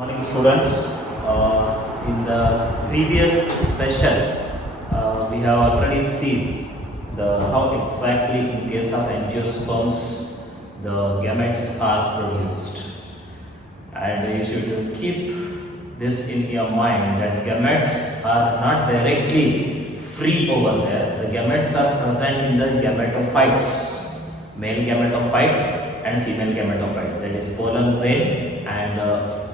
Morning students. In the previous session, we have already seen how exactly in case of angiosperms the gametes are produced, and you should keep this in your mind that gametes are not directly free over there. The gametes are present in the gametophytes, male gametophyte and female gametophyte, that is pollen grain and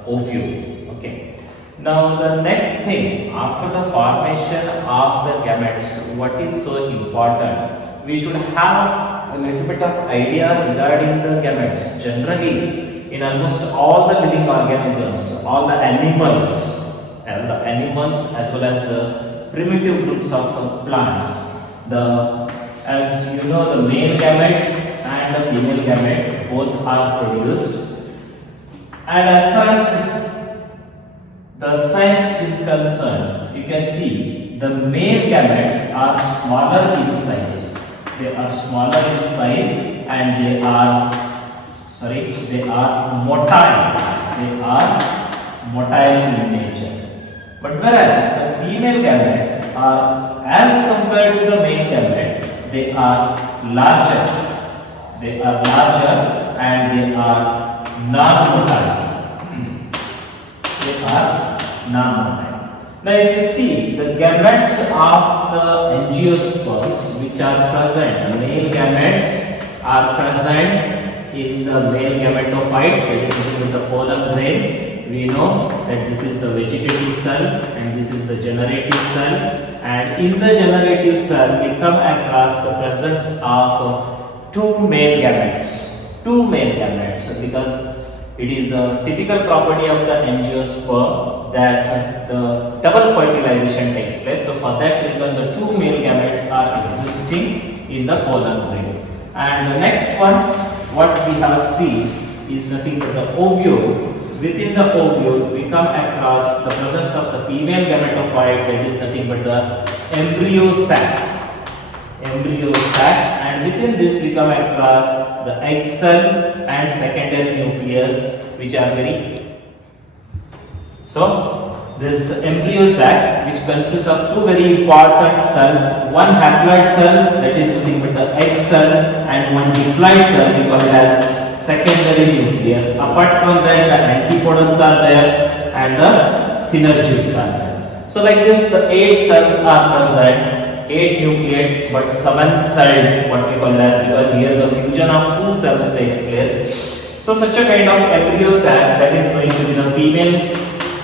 ovule. Okay. Now the next thing, after the formation of the gametes, what is so important? We should have a little bit of idea regarding the gametes. Generally, in almost all the living organisms, all the animals as well as the primitive groups of plants, as you know, the male gamete and the female gamete both are produced. And as far as the science is concerned, you can see the male gametes are smaller in size. They are smaller in size and they are motile. They are motile in nature. But whereas the female gametes are, as compared to the male gamete, they are larger. They are larger and they are non-motile. They are non-motile. Now, if you see the gametes of the angiosperms which are present, the male gametes are present in the male gametophyte, that is in the pollen grain. We know that this is the vegetative cell and this is the generative cell, and in the generative cell we come across the presence of two male gametes because it is the typical property of the angiosperm that the double fertilization takes place. So for that reason the two male gametes are existing in the pollen grain. And the next one what we have seen is nothing but the ovule. Within the ovule we come across the presence of the female gametophyte, that is nothing but the embryo sac, and within this we come across the egg cell and secondary nucleus, which are this embryo sac, which consists of two very important cells, one haploid cell, that is nothing but the egg cell, and one diploid cell, we call it as secondary nucleus. Apart from that, the antipodals are there and the synergids are there. So like this, the 8 cells are present, 8 nucleate but 7 celled, what we call it as, because here the fusion of 2 cells takes place. So such a kind of embryo sac, that is going to be the female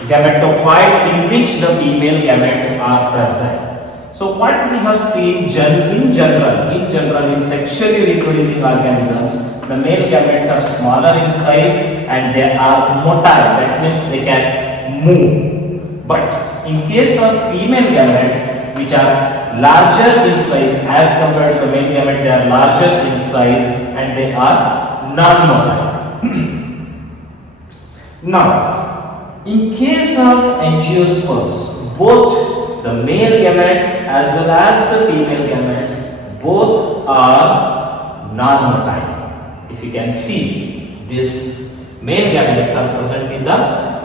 gametophyte in which the female gametes are present. So what we have seen in general in sexually reproducing organisms, the male gametes are smaller in size and they are motile, that means they can move. But in case of female gametes, which are larger in size as compared to the male gamete, they are larger in size and they are non-motile. Now, in case of angiosperms, both the male gametes as well as the female gametes both are non-motile. If you can see, these male gametes are present in the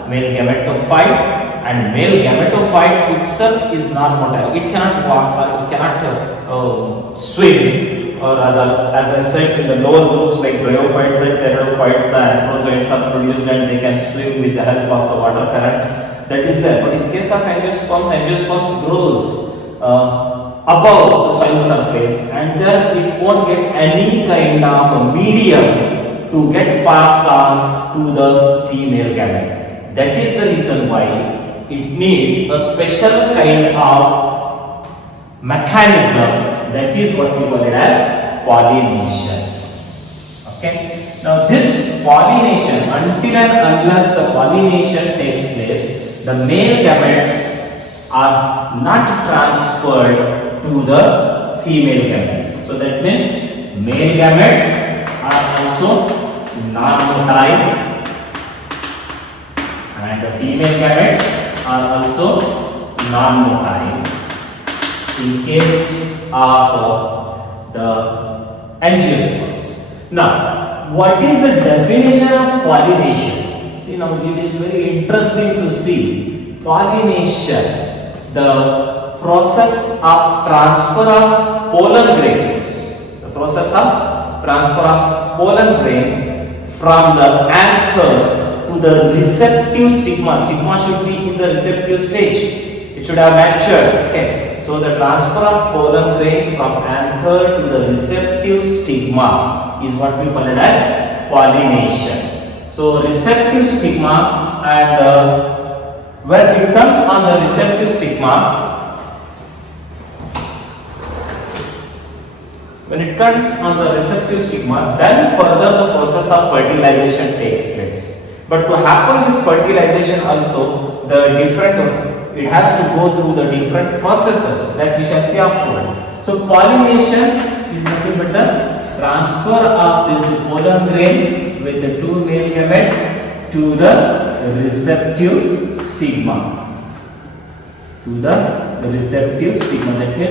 male gametophyte, and male gametophyte itself is non-motile. It cannot walk or it cannot swim, or rather, as I said, in the lower groups like bryophytes and pteridophytes, the anthrozoids are produced and they can swim with the help of the water current that is there. But in case of angiosperms grows above the soil surface, and then it won't get any kind of medium to get passed on to the female gamete. That is the reason why it needs a special kind of mechanism, that is what we call it as pollination. Okay. Now this pollination, until and unless the pollination takes place, the male gametes are not transferred to the female gametes. So that means male gametes are also non-motile and the female gametes are also non-motile in case of the angiosperms. Now, what is the definition of pollination? See, now it is very interesting to see pollination, the process of transfer of pollen grains, the process of transfer of pollen grains from the anther to the receptive stigma. Stigma should be in the receptive stage. It should have matured. Okay. So the transfer of pollen grains from anther to the receptive stigma is what we call it as pollination. So receptive stigma, and when it comes on the receptive stigma, then further the process of fertilization takes place. But to happen this fertilization also, it has to go through the different processes that we shall see afterwards. So pollination is nothing but the transfer of this pollen grain with the two male gamete to the receptive stigma. That means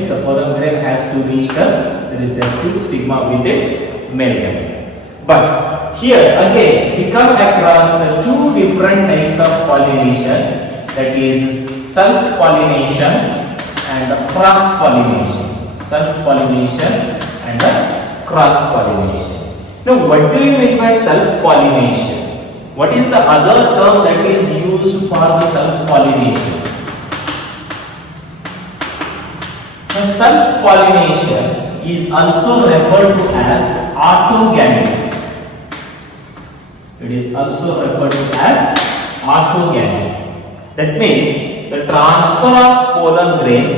the pollen grain has to reach the receptive stigma with its male gamete. But here again we come across the two different types of pollination, that is self-pollination and cross-pollination. Self-pollination and cross-pollination. Now what do you mean by self-pollination? What is the other term that is used for the self-pollination? The self-pollination is also referred to as autogamy. It is also referred to as autogamy. That means the transfer of pollen grains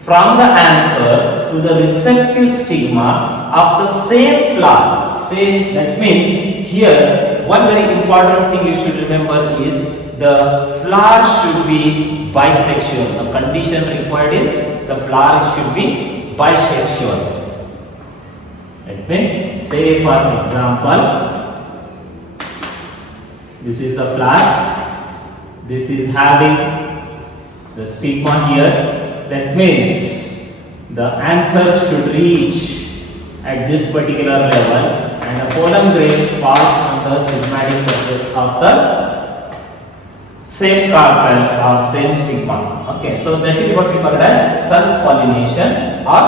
from the anther to the receptive stigma of the same flower. That means here one very important thing you should remember is the flower should be bisexual. The condition required is the flower should be bisexual. That means, say for example, this is the flower, this is having the stigma here. That means the anther should reach at this particular level and the pollen grains falls on the stigmatic surface of the same carpel or same stigma. Okay, so that is what we call it as self-pollination or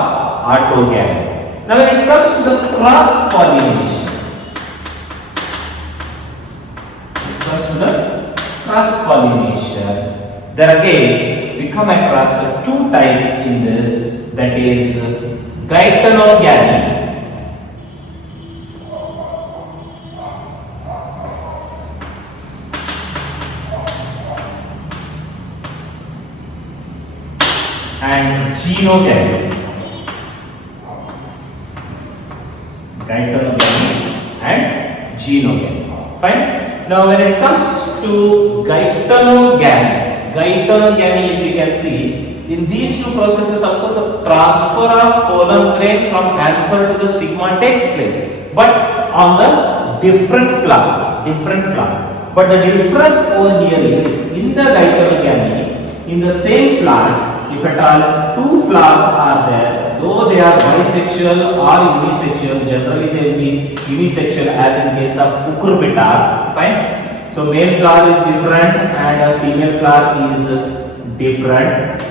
autogamy. Now when it comes to the cross-pollination, there again we come across two types in this, that is gytonogamy and genogamy. Fine. Now when it comes to gytonogamy, if you can see, in these two processes also the transfer of pollen grain from anther to the stigma takes place, but on the different flower. But the difference over here is, in the gytonogamy, in the same plant, if at all two flowers are there, though they are bisexual or unisexual, generally they will be unisexual as in case of cucurbita. Fine. So male flower is different and a female flower is different.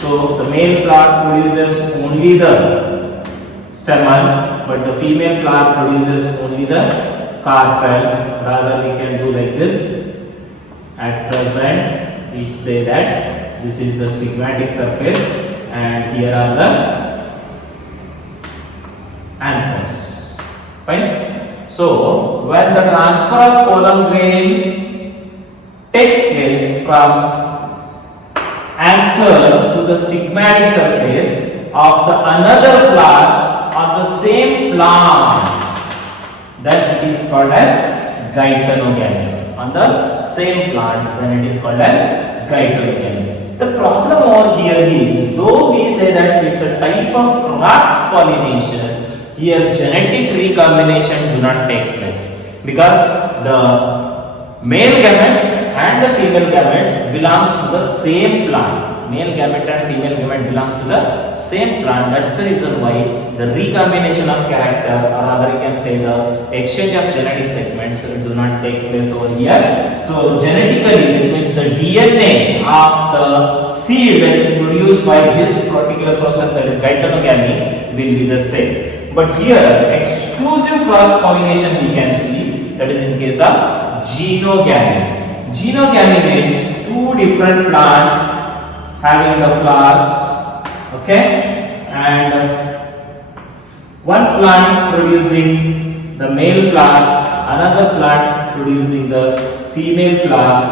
So the male flower produces only the stamens, but the female flower produces only the carpel. Rather we can do like this. At present we say that this is the stigmatic surface and here are the anthers. Fine. So when the transfer of pollen grain takes place from anther to the stigmatic surface of the another flower of the same plant, that is called as gytonogamy. On the same plant, then it is called as gytonogamy. The problem over here is, though we say that it's a type of cross pollination, here genetic recombination do not take place because the male gametes and the female gametes belongs to the same plant. Male gamete and female gamete belongs to the same plant. That's the reason why the recombination of character, or rather you can say the exchange of genetic segments do not take place over here. So genetically, that means the DNA of the seed that is produced by this particular process, that is geitonogamy, will be the same. But here exclusive cross pollination we can see, that is in case of genogamy. Genogamy means two different plants having the flowers, okay, and one plant producing the male flowers, another plant producing the female flowers.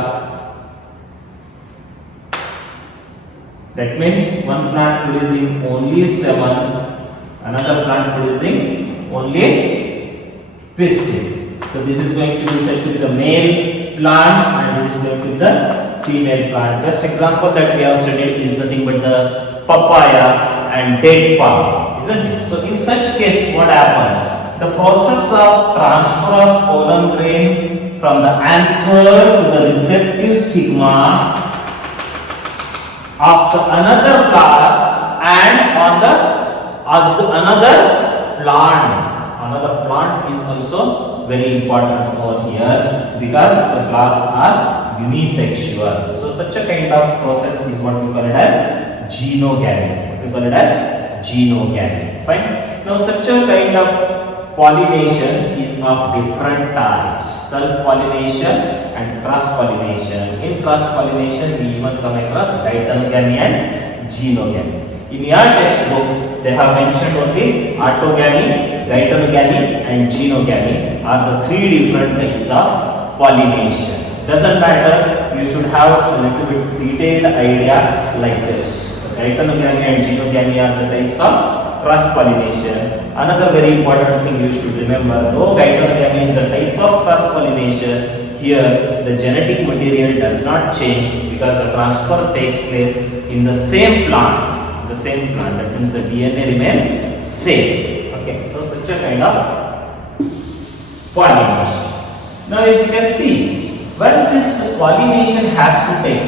That means one plant producing only stamen, another plant producing only pistil. So this is going to be said to be the male plant, and this is going to be the female plant. Best example that we have studied is nothing but the papaya and date palm, isn't it? So in such case, what happens? The process of transfer of pollen grain from the anther to the receptive stigma of the another flower and on the another plant. Another plant is also very important over here because the flowers are unisexual. So such a kind of process is what we call it as genogamy. We call it as genogamy. Fine. Now such a kind of pollination is of different types: self-pollination and cross-pollination. In cross-pollination, we even come across geitonogamy and genogamy. In your textbook, they have mentioned only autogamy, geitonogamy and genogamy are the three different types of pollination. Doesn't matter, you should have a little bit detailed idea like this. Geitonogamy and genogamy are the types of cross-pollination. Another very important thing you should remember, though geitonogamy is the type of cross-pollination, here the genetic material does not change because the transfer takes place in the same plant. That means the DNA remains same. Okay, so such a kind of pollination. Now as you can see, when this pollination has to take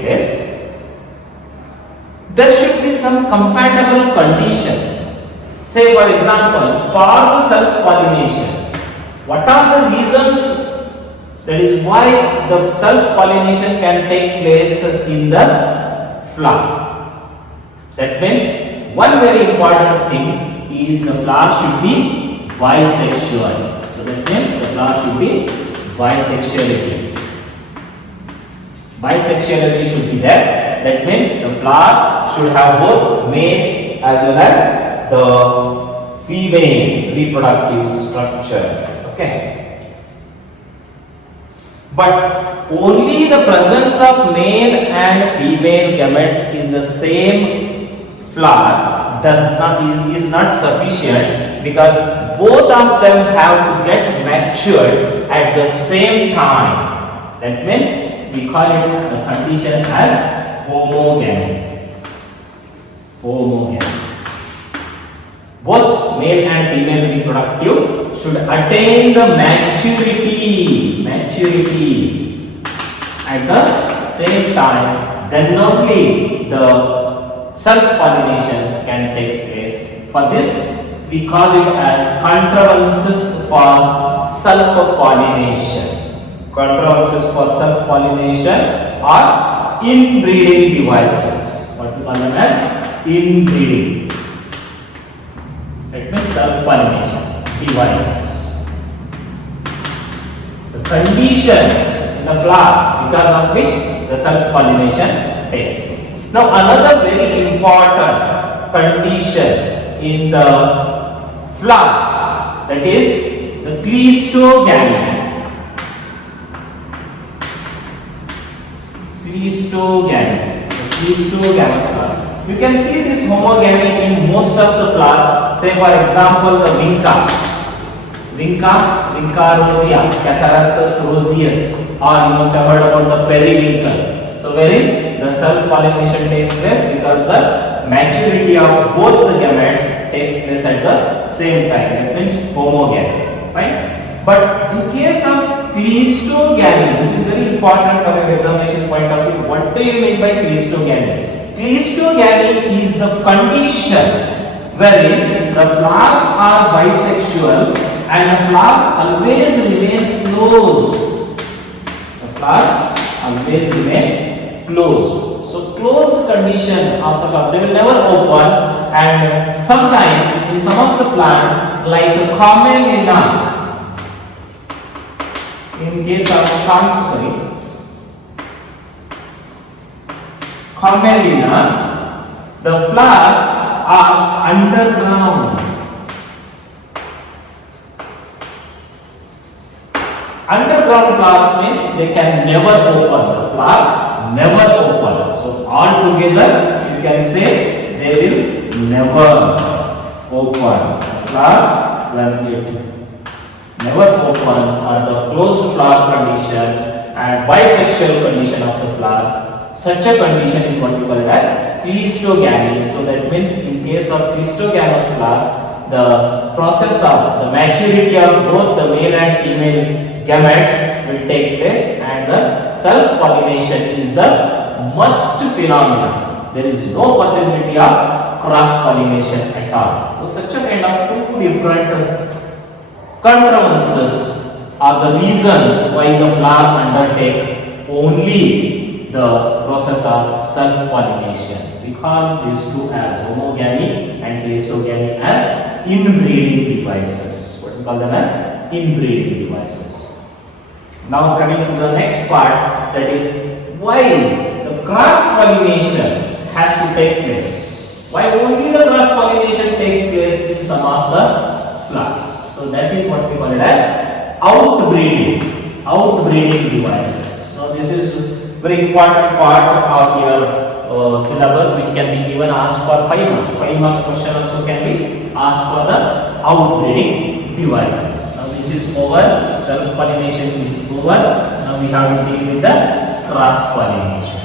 place, there should be some compatible condition. Say for example, for the self-pollination, what are the reasons that is why the self-pollination can take place in the flower? That means one very important thing is the flower should be bisexual. So that means the flower should be bisexuality. Bisexuality should be there. That means the flower should have both male as well as the female reproductive structure. Okay. But only the presence of male and female gametes in the same flower is not sufficient, because both of them have to get matured at the same time. That means we call it the condition as homogamy. Both male and female reproductive should attain the maturity at the same time, then only the self-pollination can take place. For this, we call it as contrivances for self-pollination. Contrivances for self-pollination are inbreeding devices. What we call them as inbreeding. It means self-pollination devices. The conditions in the flower because of which the self-pollination takes place. Now another very important condition in the flower, that is the cleistogamy. Cleistogamous flowers. You can see this homogamy in most of the flowers. Say for example the Vinca rosea, Catharactus roseus, or you must have heard about the periwinkle. So wherein the self-pollination takes place because the maturity of both the gametes takes place at the same time. That means homogamy, right? But in case of cleistogamy, this is very important from your examination point of view. What do you mean by cleistogamy? Cleistogamy is the condition wherein the flowers are bisexual and the flowers always remain closed. The flowers always remain closed. So closed condition of the flower, they will never open, and sometimes in some of the plants like camellia, in case of camellia, the flowers are underground. Underground flowers means they can never open. The flower never open. So altogether you can say they will never open. The flower when it never opens or the closed flower condition and bisexual condition of the flower. Such a condition is what we call it as cleistogamy. So that means in case of cleistogamous flowers, the process of the maturity of both the male and female gametes will take place, and the self-pollination is the must phenomenon. There is no possibility of cross-pollination at all. So such a kind of two different contrivances are the reasons why the flower undertake only the process of self-pollination. We call these two as homogamy and cleistogamy as inbreeding devices. What we call them as inbreeding devices. Now coming to the next part, that is why the cross-pollination has to take place. Why only the cross-pollination takes place in some of the flowers. So that is what we call it as outbreeding devices. So this is very important part of your syllabus, which can be even asked for 5 marks. 5 marks question also can be asked for the outbreeding devices. Now this is over, self-pollination is over. Now we have to deal with the cross-pollination.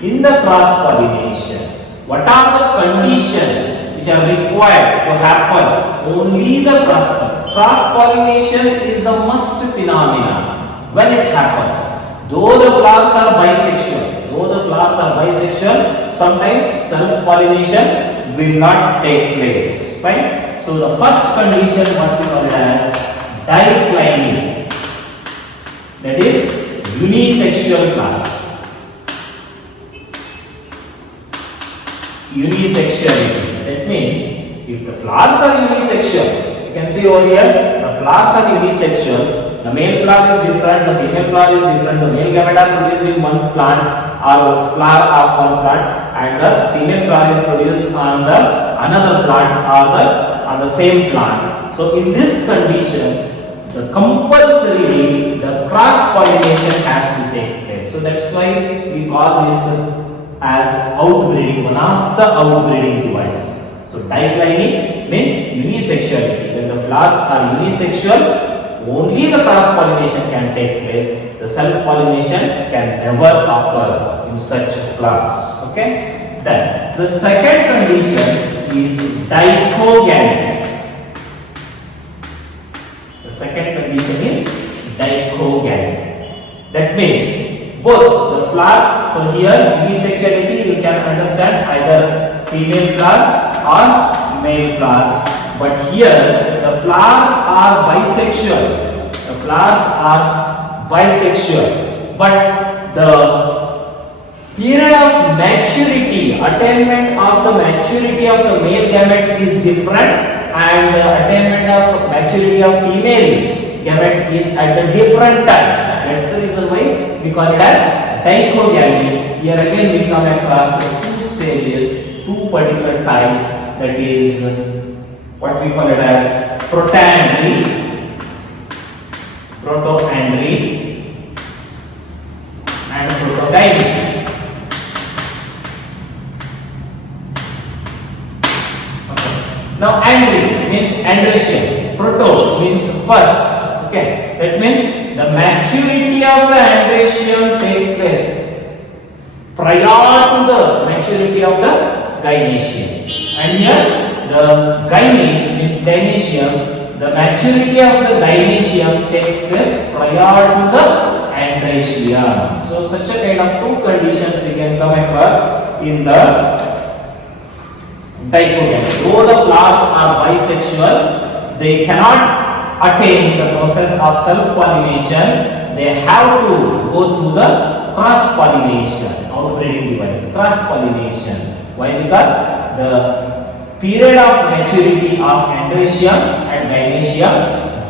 In the cross-pollination, what are the conditions which are required to happen? Only the cross-pollination is the must phenomenon when it happens. Though the flowers are bisexual, sometimes self-pollination will not take place. Right? So the first condition, what we call it as diclining, that is unisexual flowers. Unisexuality. That means if the flowers are unisexual, you can see over here the flowers are unisexual. The male flower is different, the female flower is different. The male gamete are produced in one plant or flower of one plant, and the female flower is produced on the another plant or on the same plant. So in this condition, the compulsorily the cross pollination has to take place. So that's why we call this as outbreeding, one of the outbreeding device. So diclining means unisexuality. When the flowers are unisexual, only the cross pollination can take place. The self pollination can never occur in such flowers. Okay. Then the second condition is dichogamy. The second condition is dichogamy. That means both the flowers. So here unisexuality you can understand either female flower or male flower. But here the flowers are bisexual. The flowers are bisexual. But the period of maturity, attainment of the maturity of the male gamete is different, and the attainment of maturity of female gamete is at a different time. That's the reason why we call it as dichogamy. Here again we come across two stages, two particular times, that is what we call it as protoandry, and protogamy. Okay. Now andry means andration, proto means first. Okay, that means the maturity of the andration takes place prior to the maturity of the gynoecium. And here the gyne means gynoecium. The maturity of the gynoecium takes place prior to the androecium. So such a kind of two conditions we can come across in the diplogametes. Though the flowers are bisexual, they cannot attain the process of self-pollination. They have to go through the cross-pollination, outbreeding device, cross-pollination. Why? Because the period of maturity of androecium and gynoecium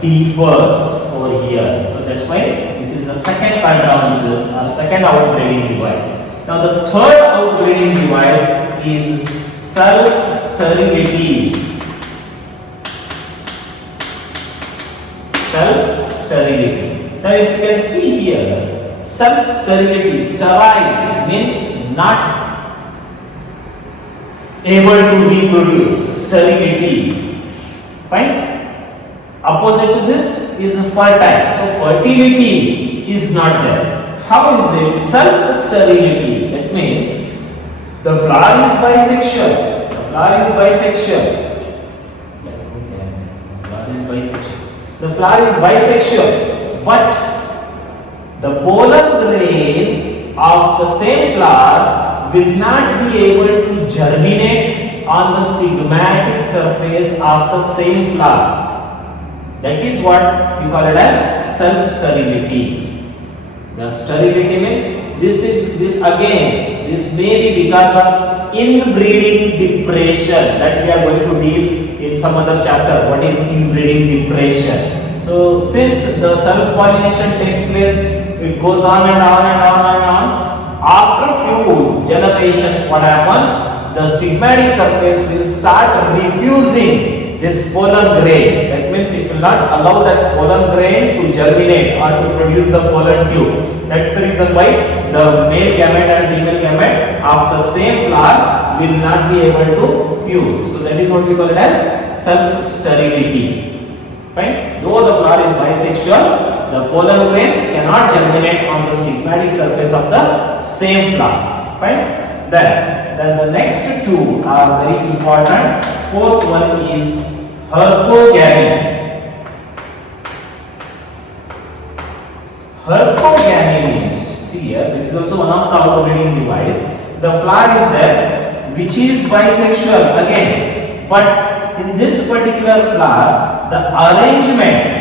differs over here. So that's why this is the second hydrolysis or second outbreeding device. Now the third outbreeding device is self-sterility. Self-sterility. Now if you can see here, self-sterility, sterile means not able to reproduce, sterility. Fine. Opposite to this is fertile. So fertility is not there. How is it? Self-sterility. That means the flower is bisexual. The flower is bisexual. The flower is bisexual, but the pollen grain of the same flower will not be able to germinate on the stigmatic surface of the same flower. That is what we call it as self-sterility. The sterility means this may be because of inbreeding depression that we are going to deal in some other chapter. What is inbreeding depression? So since the self-pollination takes place, it goes on and on and on and on. After few generations, what happens? The stigmatic surface will start refusing this pollen grain. That means it will not allow that pollen grain to germinate or to produce the pollen tube. That's the reason why the male gamete and female gamete of the same flower will not be able to fuse. So that is what we call it as self-sterility. Fine. Though the flower is bisexual, the pollen grains cannot germinate on the stigmatic surface of the same flower. Fine. Then the next two are very important. Fourth one is hercogamy. Hercogamy means, see here, this is also one of the outbreeding device. The flower is there, which is bisexual again, but in this particular flower, the arrangement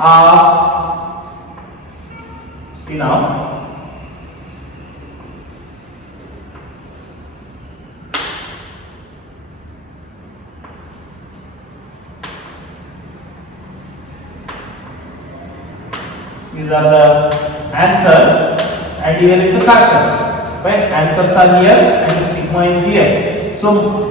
of, see now, these are the anthers and here is the carpel. Right? Anthers are here and the stigma is here. So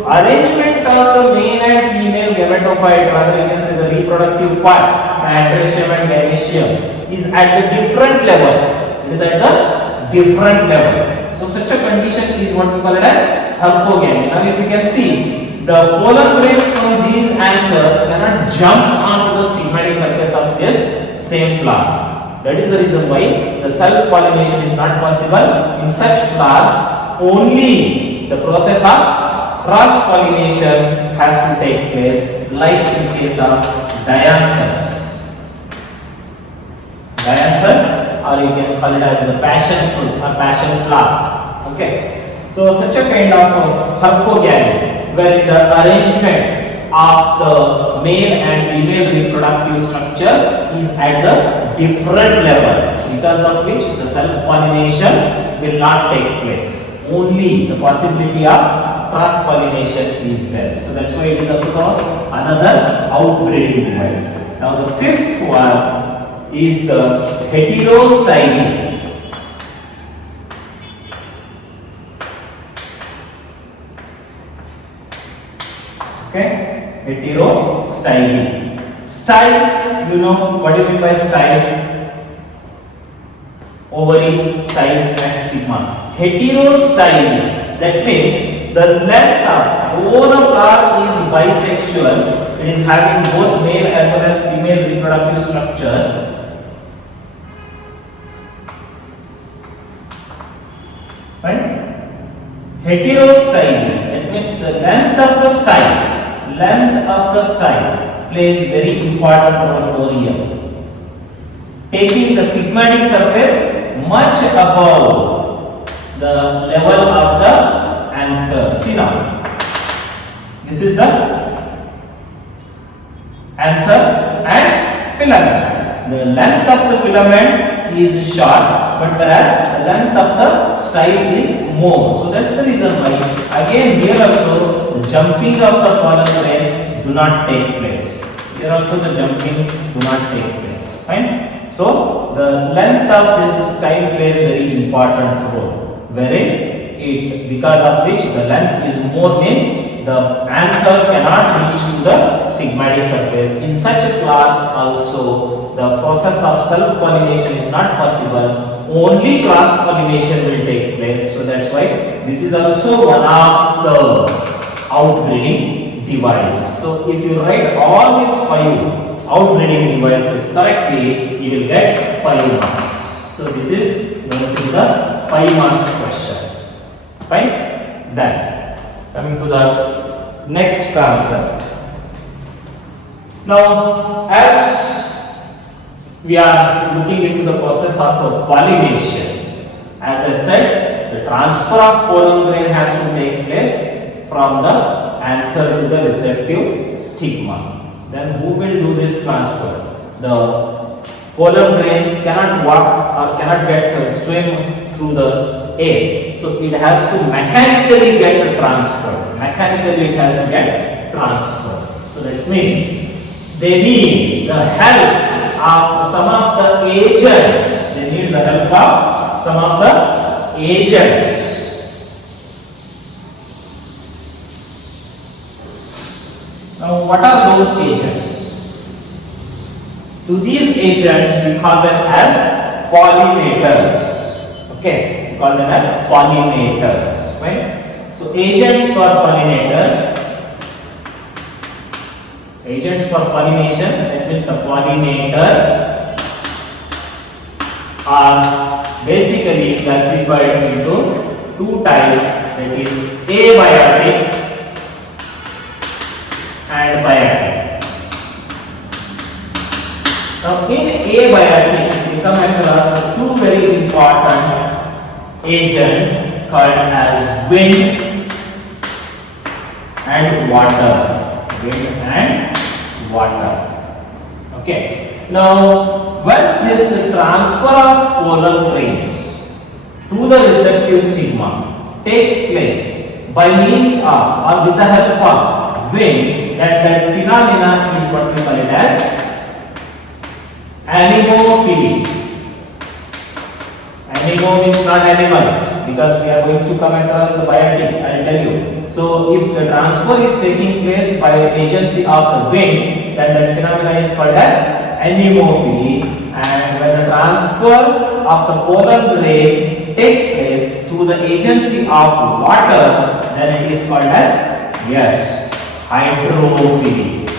arrangement of the male and female gametophyte, rather you can say the reproductive part, the androecium and gynoecium, is at the different level. It is at the different level. So such a condition is what we call it as hercogamy. Now if you can see, the pollen grains from these anthers cannot jump onto the stigmatic surface of this same flower. That is the reason why the self-pollination is not possible in such flowers. Only the process of cross-pollination has to take place, like in case of dianthus. Dianthus, or you can call it as the passion fruit or passion flower. Okay. So such a kind of hercogamy, where the arrangement of the male and female reproductive structures is at the different level, because of which the self-pollination will not take place. Only the possibility of cross-pollination is there. So that's why it is also called another outbreeding device. Now the fifth one is the heterostyly. Okay, heterostyly. Style, you know what do you mean by style? Ovary, style and stigma. Heterostyly, that means the length of, though the flower is bisexual, it is having both male as well as female reproductive structures. Right? Heterostyly, that means the length of the style plays very important role over here, taking the stigmatic surface much above the level of the anther. See now, this is the anther and filament. The length of the filament is short, but whereas the length of the style is more. So that's the reason why again here also the jumping of the pollen grain do not take place. Here also the jumping do not take place. Fine. So the length of this style plays very important role, wherein it, because of which the length is more means the anther cannot reach to the stigmatic surface. In such a class also the process of self-pollination is not possible. Only cross-pollination will take place. So that's why this is also one of the outbreeding device. So if you write all these 5 outbreeding devices correctly, you will get 5 marks. So this is going to be the 5 marks question. Fine? Then coming to the next concept. Now, as we are looking into the process of pollination, as I said, the transfer of pollen grain has to take place from the anther to the receptive stigma. Then who will do this transfer? The pollen grains cannot walk or cannot get swims through the air. So it has to mechanically get transferred. Mechanically it has to get transferred. So that means they need the help of some of the agents. They need the help of some of the agents. Now what are those agents? To these agents we call them as pollinators. Okay, we call them as pollinators. Right? So agents for pollinators. Agents for pollination, that means the pollinators are basically classified into 2 types, that is abiotic and biotic. Now in abiotic we come across 2 very important agents called as wind and water. Wind and water. Okay. Now, when this transfer of pollen grains to the receptive stigma takes place by means of or with the help of wind, that phenomena is what we call it as anemophily. Anemo means not animals, because we are going to come across the biotic, I will tell you. So if the transfer is taking place by agency of the wind, then that phenomena is called as anemophily. And when the transfer of the pollen grain takes place through the agency of water, then it is called as hydrophily.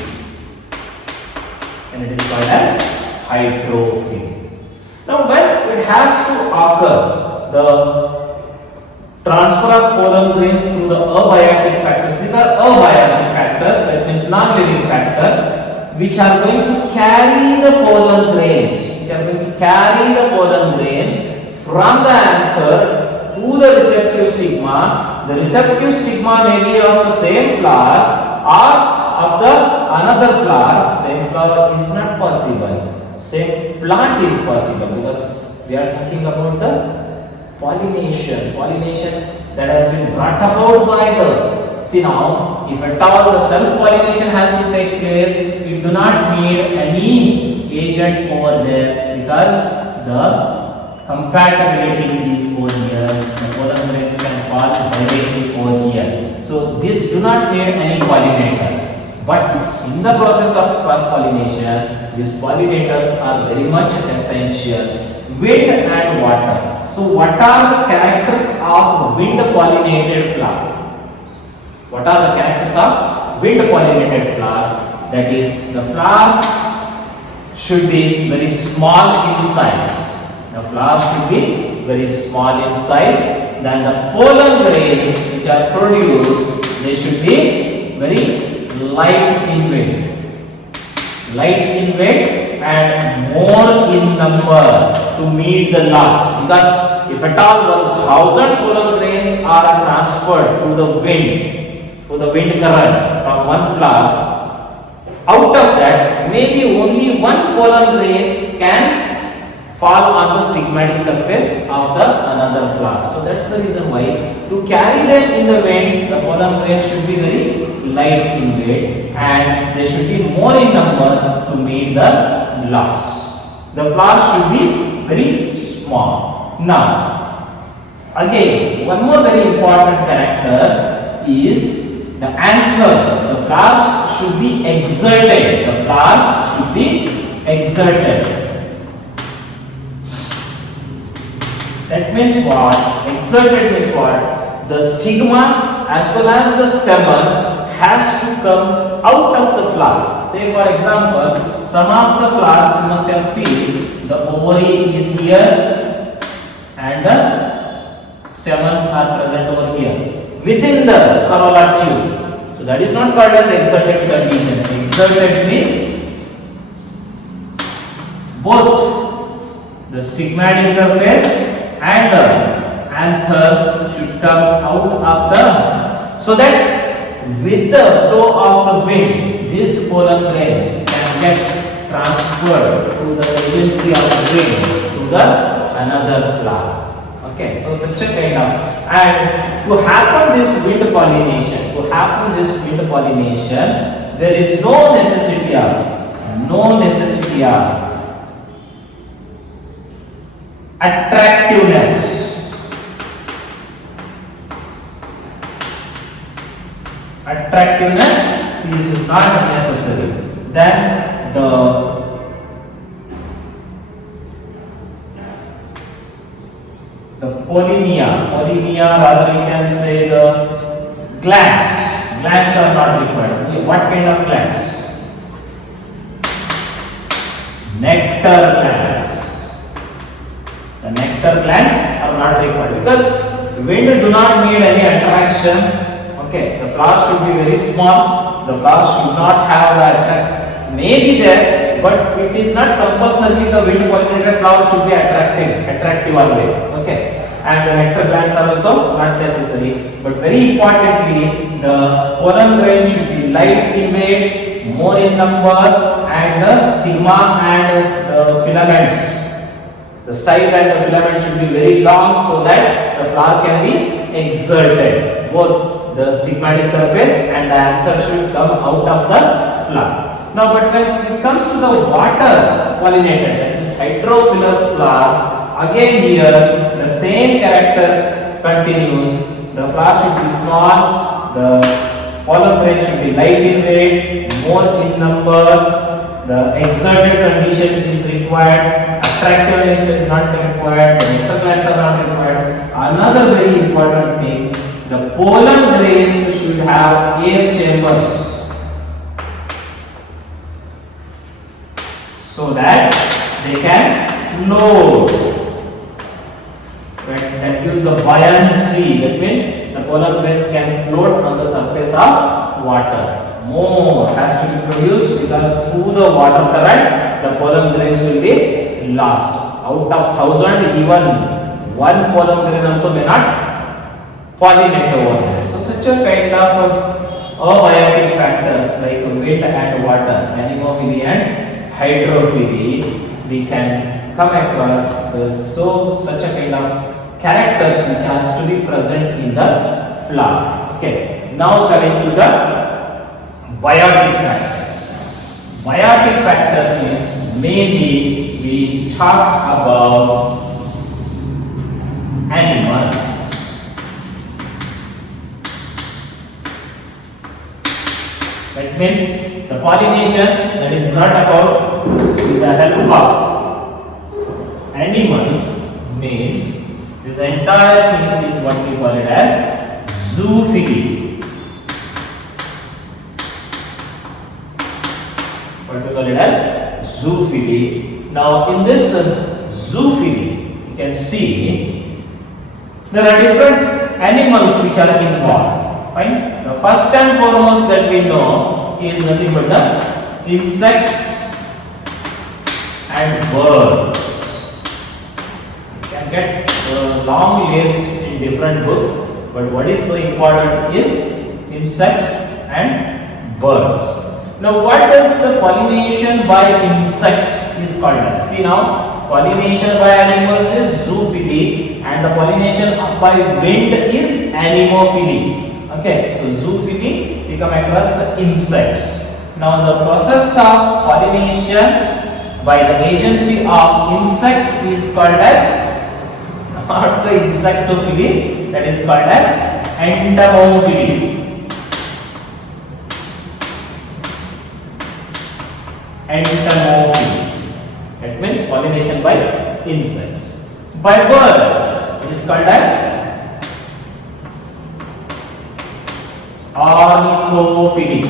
And it is called as hydrophily. Now when it has to occur, the transfer of pollen grains through the abiotic factors, these are abiotic factors, that means non-living factors, which are going to carry the pollen grains, from the anther to the receptive stigma. The receptive stigma may be of the same flower or of the another flower. Same flower is not possible. Same plant is possible, because we are talking about the pollination that has been brought about by the, see now, if at all the self-pollination has to take place, we do not need any agent over there, because the compatibility is over here. The pollen grains can fall directly over here. So this do not need any pollinators. But in the process of cross-pollination, these pollinators are very much essential. Wind and water. So what are the characters of wind-pollinated flower? What are the characters of wind-pollinated flowers? That is, the flower should be very small in size. The flower should be very small in size. Then the pollen grains which are produced, they should be very light in weight and more in number to meet the loss, because if at all 1000 pollen grains are transferred through the wind current from one flower, out of that maybe only one pollen grain can fall on the stigmatic surface of the another flower. So that's the reason why to carry them in the wind, the pollen grain should be very light in weight and they should be more in number to meet the loss. The flowers should be very small. Now, again, one more very important character is the anthers. The flowers should be exerted. The flowers should be exerted. That means what? Exerted means what? The stigma as well as the stamens has to come out of the flower. Say for example, some of the flowers you must have seen the ovary is here and the stamens are present over here within the corolla tube. So that is not called as exerted condition. Exerted means both the stigmatic surface and the anthers should come out of the, so that with the flow of the wind, these pollen grains can get transferred through the agency of the wind to the another flower. Okay, so such a kind of, and to happen this wind pollination, there is no necessity of attractiveness. Attractiveness is not necessary. Then the pollinia, rather we can say the glands are not required. What kind of glands? Nectar glands. The nectar glands are not required because wind do not need any attraction. Okay, the flower should be very small. The flower should not have the attract. Maybe there, but it is not compulsory. The wind pollinated flower should be attractive always. Okay, and the nectar glands are also not necessary. But very importantly, the pollen grain should be light in weight, more in number, and the stigma and the filaments. The style and the filament should be very long so that the flower can be exerted. Both the stigmatic surface and the anther should come out of the flower. Now, but when it comes to the water pollinated, that means hydrophilous flowers, again here the same characters continues. The flower should be small, the pollen grain should be light in weight, more in number, the exerted condition is required. Attractiveness is not required, the nectar glands are not required. Another very important thing, the pollen grains should have air chambers so that they can float. That gives the buoyancy. That means the pollen grains can float on the surface of water. More has to be produced because through the water current, the pollen grains will be lost. Out of 1000, even one pollen grain also may not pollinate over there. So such a kind of abiotic factors like wind and water, anemophily and hydrophily, we can come across such a kind of characters which has to be present in the flower. Okay. Now coming to the biotic factors. Biotic factors means mainly we talk about animals. That means the pollination that is brought about with the help of animals means this entire thing is what we call it as zoophily. What we call it as zoophily. Now in this zoophily, you can see there are different animals which are involved. Fine. The first and foremost that we know is nothing but the insects and birds. You can get a long list in different books, but what is so important is insects and birds. Now, what does the pollination by insects is called as? See now, pollination by animals is zoophily, and the pollination by wind is anemophily. Okay, so zoophily we come across the insects. Now, the process of pollination by the agency of insect is called as not the insectophily, that is called as entomophily. Entomophily. That means pollination by insects. By birds, it is called as ornithophily.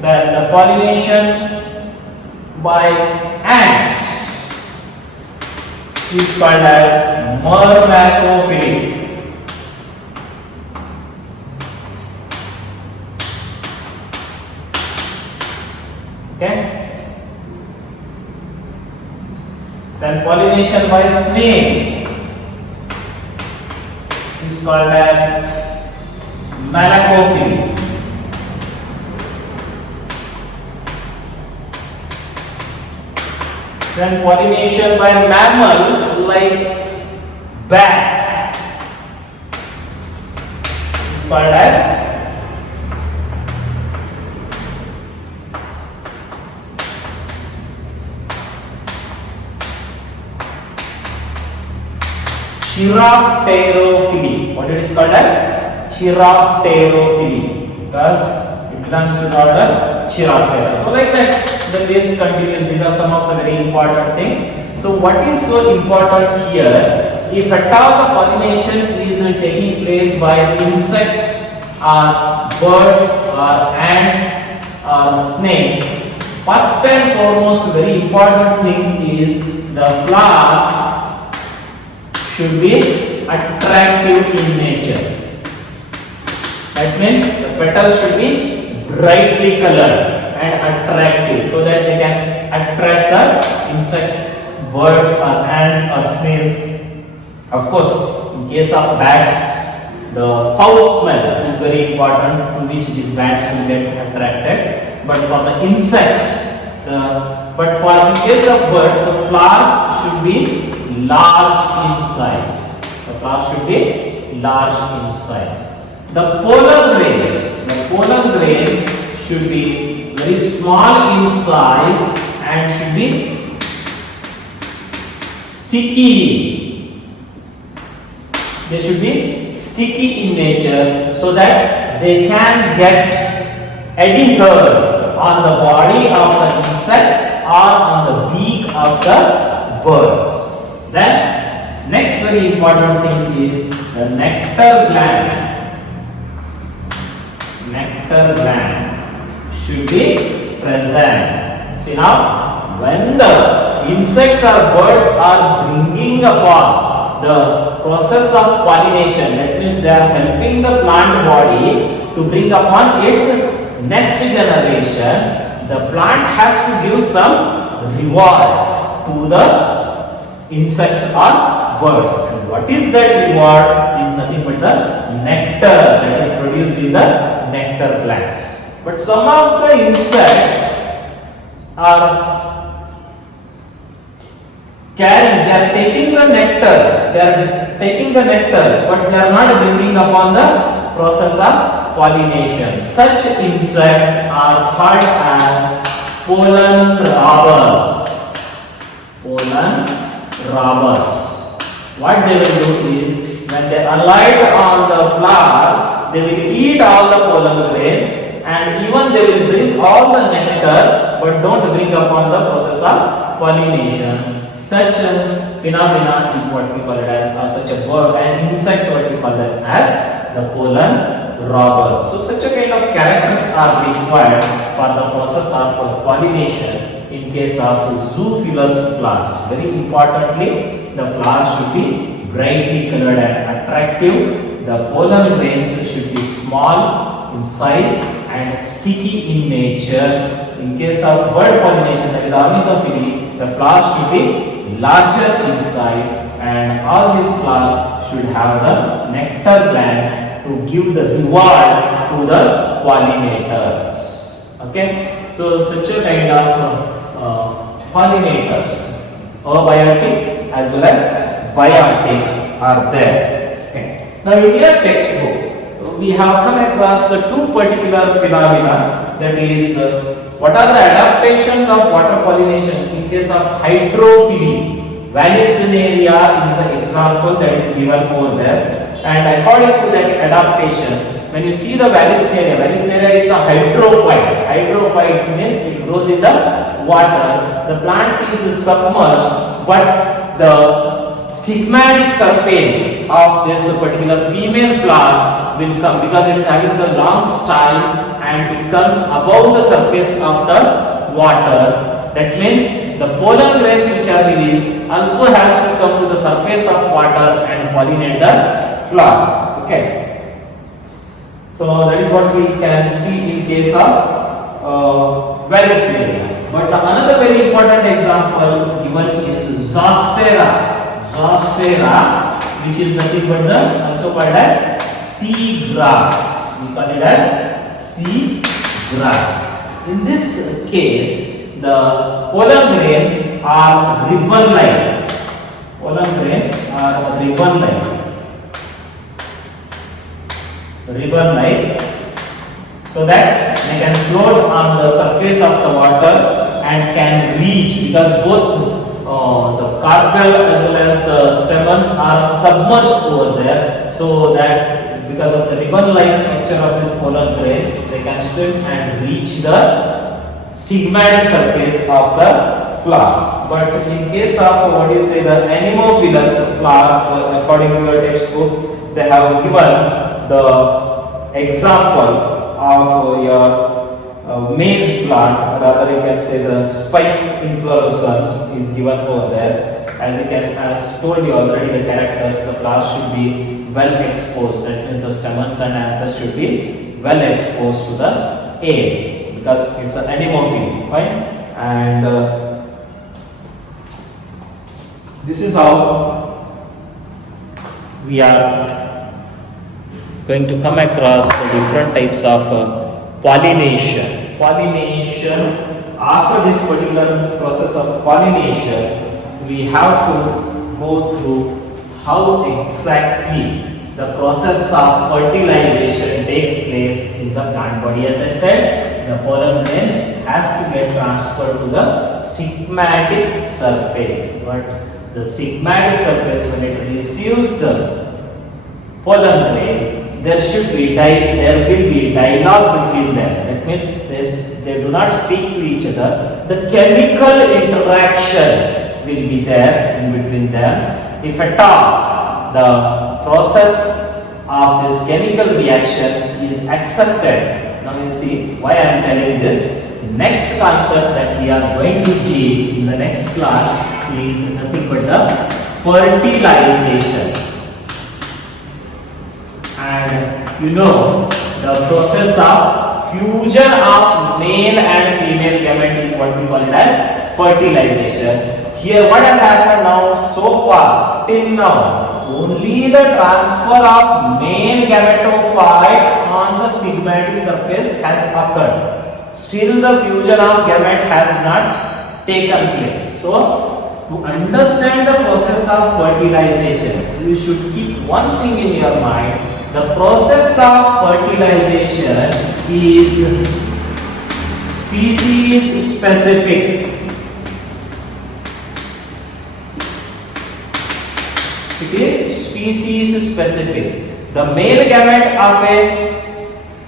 Then the pollination by ants is called as myrmecophily. Okay. Then pollination by snail is called as malacophily. Then pollination by mammals like bat is called as chiropterophily. What it is called as? Chiropterophily, because it belongs to the order Chiroptera. So like that, the list continues. These are some of the very important things. So what is so important here? If at all the pollination is taking place by insects or birds or ants or snakes, first and foremost very important thing is the flower should be attractive in nature. That means the petals should be brightly colored and attractive, so that they can attract the insects, birds or ants or snails. Of course, in case of bats, the foul smell is very important, to which these bats will get attracted. But for the insects, in case of birds, the flowers should be large in size. The flowers should be large in size. The pollen grains should be very small in size and should be sticky. They should be sticky in nature, so that they can get adhered on the body of the insect or on the beak of the birds. Then next very important thing is the nectar gland. Nectar gland should be present. See now, when the insects or birds are bringing upon the process of pollination, that means they are helping the plant body to bring upon its next generation, the plant has to give some reward to the insects or birds. And what is that reward? Is nothing but the nectar that is produced in the nectar glands. But some of the insects are carrying, they are taking the nectar, but they are not bringing upon the process of pollination. Such insects are called as pollen robbers. Pollen robbers. What they will do is, when they alight on the flower, they will eat all the pollen grains, and even they will drink all the nectar, but don't bring upon the process of pollination. Such a phenomena is what we call it as, or such a bird and insects, what we call them as the pollen robbers. So such a kind of characters are required for the process of pollination in case of zoophilous plants. Very importantly, the flowers should be brightly colored and attractive. The pollen grains should be small in size and sticky in nature. In case of bird pollination, that is ornithophily, the flowers should be larger in size, and all these flowers should have the nectar glands to give the reward to the pollinators. Okay, so such a kind of pollinators, abiotic as well as biotic are there. Okay. Now in your textbook, we have come across two particular phenomena, that is what are the adaptations of water pollination in case of hydrophily. Vallisneria is the example that is given over there, and according to that adaptation, when you see the Vallisneria is the hydrophyte. Hydrophyte means it grows in the water. The plant is submerged, but the stigmatic surface of this particular female flower will come because it is having the long style and it comes above the surface of the water. That means the pollen grains which are released also has to come to the surface of water and pollinate the flower. Okay. So that is what we can see in case of Vallisneria. But another very important example given is Zostera. Zostera, which is nothing but the also called as sea grass. We call it as sea grass. In this case, the pollen grains are ribbon-like. Pollen grains are ribbon-like, so that they can float on the surface of the water and can reach, because both the carpel as well as the stamens are submerged over there, so that because of the ribbon-like structure of this pollen grain, they can swim and reach the stigmatic surface of the flower. But in case of what you say the anemophilous flowers, according to your textbook, they have given the example of your maize plant, rather you can say the spike inflorescence is given over there. As told you already, the characters, the flowers should be well exposed, that means the stamens and anthers should be well exposed to the air, because it's an anemophily, fine. And this is how we are going to come across the different types of pollination. Pollination, after this particular process of pollination, we have to go through how exactly the process of fertilization takes place in the plant body. As I said, the pollen grains has to get transferred to the stigmatic surface, but the stigmatic surface, when it receives the pollen grain, there will be dialogue between them. That means they do not speak to each other. The chemical interaction will be there in between them. If at all the process of this chemical reaction is accepted, now you see why I am telling this. The next concept that we are going to see in the next class is nothing but the fertilization. And you know, the process of fusion of male and female gamete is what we call it as fertilization. Here what has happened now so far, till now, only the transfer of male gametophyte on the stigmatic surface has occurred. Still the fusion of gamete has not taken place. So, to understand the process of fertilization, you should keep one thing in your mind. The process of fertilization is species specific. It is species specific. The male gamete of a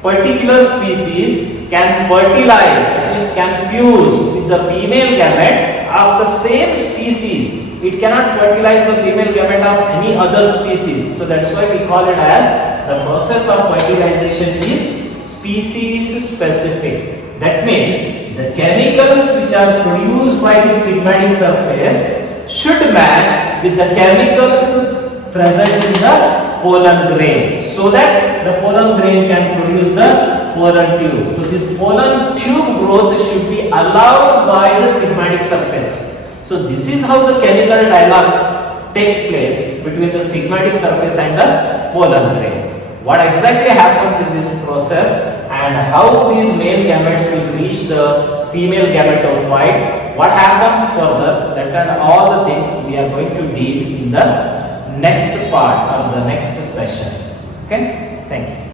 particular species can fertilize, that means can fuse with the female gamete of the same species. It cannot fertilize the female gamete of any other species. So that's why we call it as the process of fertilization is species specific. That means the chemicals which are produced by the stigmatic surface should match with the chemicals present in the pollen grain, so that the pollen grain can produce the pollen tube. So this pollen tube growth should be allowed by the stigmatic surface. So this is how the chemical dialogue takes place between the stigmatic surface and the pollen grain. What exactly happens in this process and how these male gametes will reach the female gametophyte, what happens further, that and all the things we are going to deal in the next part or the next session. Okay, thank you.